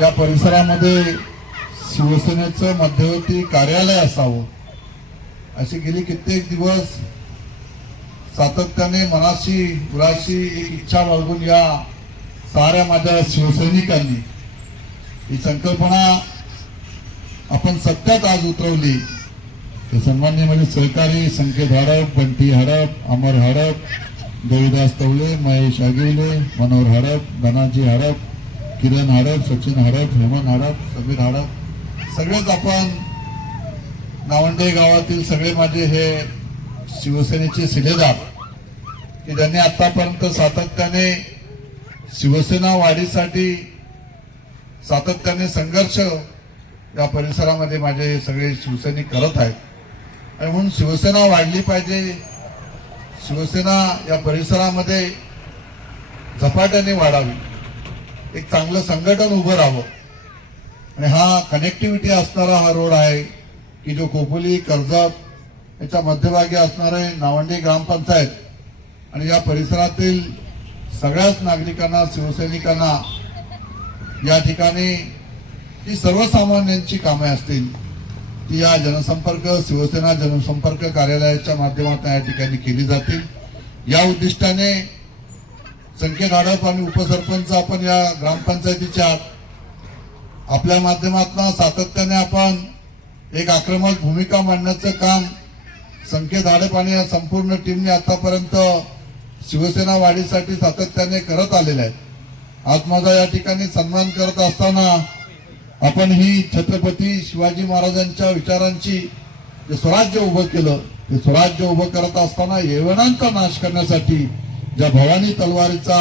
या परिसरामध्ये शिवसेनेचं मध्यवर्ती कार्यालय असावं अशी गेली कित्येक दिवस सातत्याने मनाशी उराशी एक इच्छा बाळगून या साऱ्या माझ्या शिवसैनिकांनी ही संकल्पना आपण सत्यात आज उतरवली। सन्माननीय माझे सहकारी संकेत हडप, बंटी हडप, अमर हडप, देवीदास तवले, महेश आगिवले, मनोहर हडप, धनाजी हडप, किरण हडप, सचिन हडप, हेमंत हडप, समीर हडप, सगळेच आपण नावंडे गावातील सगळे माझे हे शिवसेनेचे शिलेदार की ज्यांनी आतापर्यंत सातत्याने शिवसेना वाढीसाठी सातत्याने संघर्ष या परिसरामध्ये माझे सगळे शिवसैनिक करत आहेत आणि म्हणून शिवसेना वाढली पाहिजे, शिवसेना या परिसरामध्ये झपाट्याने वाढावी, एक चांगलं संघटन उभं राहावं आणि हा कनेक्टिव्हिटी असणारा हा रोड आहे की जो खोपोली कर्जत याच्या मध्यभागी असणारे नावंडी ग्रामपंचायत आणि या परिसरातील सगळ्याच नागरिकांना शिवसैनिकांना या ठिकाणी ही सर्वसामान्यांची कामे असतील ती या जनसंपर्क शिवसेना जनसंपर्क कार्यालयाच्या माध्यमातून या ठिकाणी केली जातील। या उद्दिष्टाने संकेत हडप आणि उपसरपंच आपण या ग्रामपंचायतीच्या आपल्या माध्यमातून सातत्याने आपण एक आक्रमक भूमिका मांडण्याचं काम संकेत हडप आणि या संपूर्ण टीमने आतापर्यंत शिवसेना वाढीसाठी सातत्याने करत आलेले आहेत। आज माझा या ठिकाणी सन्मान करत असताना आपण ही छत्रपती शिवाजी महाराजांच्या विचारांची जे स्वराज्य उभं केलं ते स्वराज्य उभं करत असताना येवणांचा नाश करण्यासाठी ज्या भवानी तलवारीचा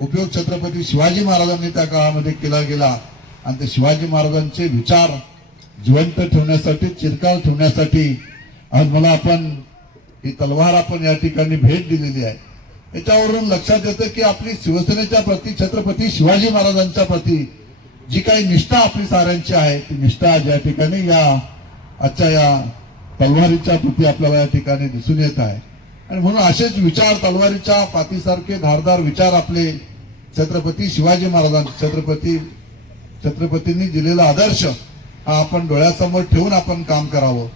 उपयोग छत्रपती शिवाजी महाराजांनी त्या काळामध्ये केला गेला आणि ते शिवाजी महाराजांचे विचार जिवंत ठेवण्यासाठी चिरकाल ठेवण्यासाठी आज मला आपण ही तलवार आपण या ठिकाणी भेट दिलेली आहे। याच्यावरून लक्षात येतं की आपली शिवसेनेच्या प्रती छत्रपती शिवाजी महाराजांच्या प्रती जी काही निष्ठा आपली साऱ्यांची आहे ती निष्ठा ज्या ठिकाणी या आजच्या या तलवारीच्या प्रती आपल्याला या ठिकाणी दिसून येत आहे आणि म्हणून असेच विचार तलवारीच्या पातीसारखे धारदार विचार आपले छत्रपती शिवाजी महाराजांनी छत्रपतींनी दिलेला आदर्श हा आपण डोळ्यासमोर ठेवून आपण काम करावं।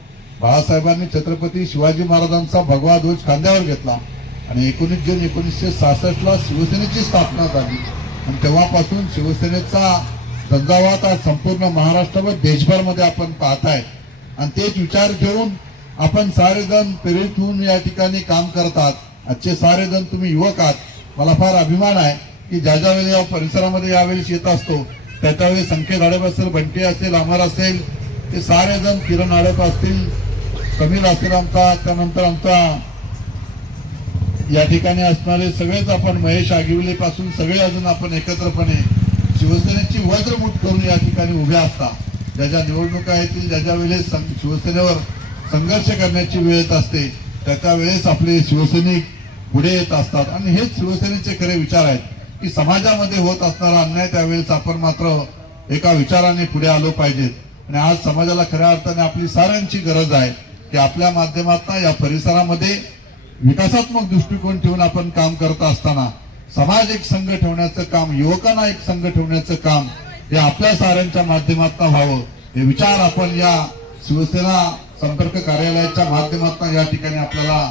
बाळासाहेबांनी छत्रपती शिवाजी महाराजांचा भगवा ध्वज खांद्यावर घेतला आणि 19 जून 1966 शिवसेनेची स्थापना झाली आणि तेव्हापासून शिवसेनेचा झंझावात आज संपूर्ण महाराष्ट्रावर देशभरमध्ये आपण पाहताय आणि तेच विचार घेऊन आपण सारेजण प्रेरित होऊन या ठिकाणी काम करतात। आजचे सारेजण तुम्ही युवक आहात। मला फार अभिमान आहे की ज्या वेळी या परिसरामध्ये यावेळेस येत असतो त्याच्यावेळी संकेत हडप असेल, बंटी असेल, अमर असेल, ते सारेजण किरण हडप असतील, समीर असेल आमचा, त्यानंतर आमचा या ठिकाणी असणारे सगळेच आपण महेश आगिवले पासून सगळे अजून आपण एकत्रपणे शिवसेनेची वज्रमुठ करून या ठिकाणी उभे असतात। ज्या निवडणुका येतील ज्या वेळेस शिवसेनेवर संघर्ष करण्याची वेळ येत असते त्याच्या वेळेस आपले शिवसैनिक पुढे येत असतात आणि हेच शिवसेनेचे खरे विचार आहेत की समाजामध्ये होत असणारा अन्याय त्यावेळेस आपण मात्र एका विचाराने पुढे आलो पाहिजेत आणि आज समाजाला खऱ्या अर्थाने आपली साऱ्यांची गरज आहे की आपल्या माध्यमातून या परिसरामध्ये विकासात्मक दृष्टिकोन ठेवून आपण काम करत असताना समाज एक संघ ठेवण्याचं काम, युवकांना एक संघ ठेवण्याचं काम हे आपल्या साऱ्यांच्या माध्यमातून व्हावं हे विचार आपण या शिवसेना संपर्क कार्यालयाच्या माध्यमातून या ठिकाणी आपल्याला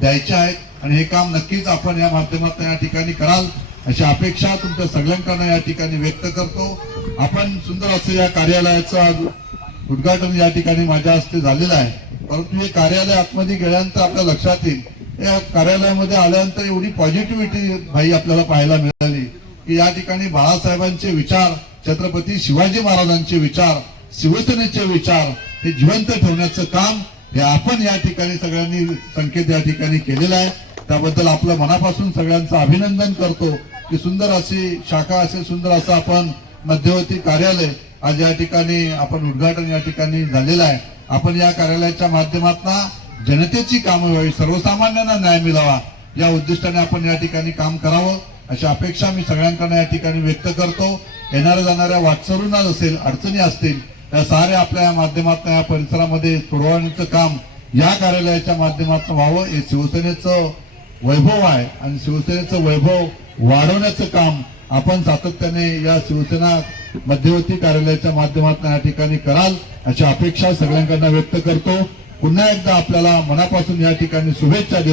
द्यायचे आहेत आणि हे काम नक्कीच आपण या माध्यमातून या ठिकाणी कराल अशी अपेक्षा तुमच्या सगळ्यांकडून या ठिकाणी व्यक्त करतो। आपण सुंदर असं या कार्यालयाचं आज उद्घाटन या ठिकाणी माझ्या हस्ते झालेलं आहे, परंतु हे कार्यालय आतमध्ये गेल्यानंतर आपल्या लक्षात येईल या कार्यालयामध्ये आल्यानंतर एवढी पॉझिटिव्हिटी भाई आपल्याला पाहायला मिळाली की या ठिकाणी बाळासाहेबांचे विचार, छत्रपती शिवाजी महाराजांचे विचार, शिवसेनेचे विचार हे जिवंत ठेवण्याचं काम हे आपण या ठिकाणी सगळ्यांनी संकेत या ठिकाणी केलेला आहे। त्याबद्दल आपलं मनापासून सगळ्यांचं अभिनंदन करतो की सुंदर अशी शाखा असे सुंदर असं आपण मध्यवर्ती कार्यालय आज या ठिकाणी आपण उद्घाटन या ठिकाणी झालेलं आहे। आपण या कार्यालयाच्या माध्यमातून जनतेची कामं व्हावी, सर्वसामान्यांना न्याय मिळावा या उद्दिष्टाने आपण या ठिकाणी काम करावं अशी अपेक्षा मी सगळ्यांकडून या ठिकाणी व्यक्त करतो। येणाऱ्या जाणाऱ्या वाटसरूंना असेल, अडचणी असतील त्या साऱ्या आपल्या या माध्यमातून या परिसरामध्ये सोडवण्याचं काम या कार्यालयाच्या माध्यमातून व्हावं हे शिवसेनेचं वैभव आहे आणि शिवसेनेचं वैभव वाढवण्याचं काम आपण सातत्याने या शिवसेना मध्यवर्ती कार्यालयाच्या माध्यमातून या ठिकाणी कराल अशी अपेक्षा सगळ्यांकडून व्यक्त करतो. पुन्हा एकदा आपल्याला मनापासून या ठिकाणी शुभेच्छा देतो.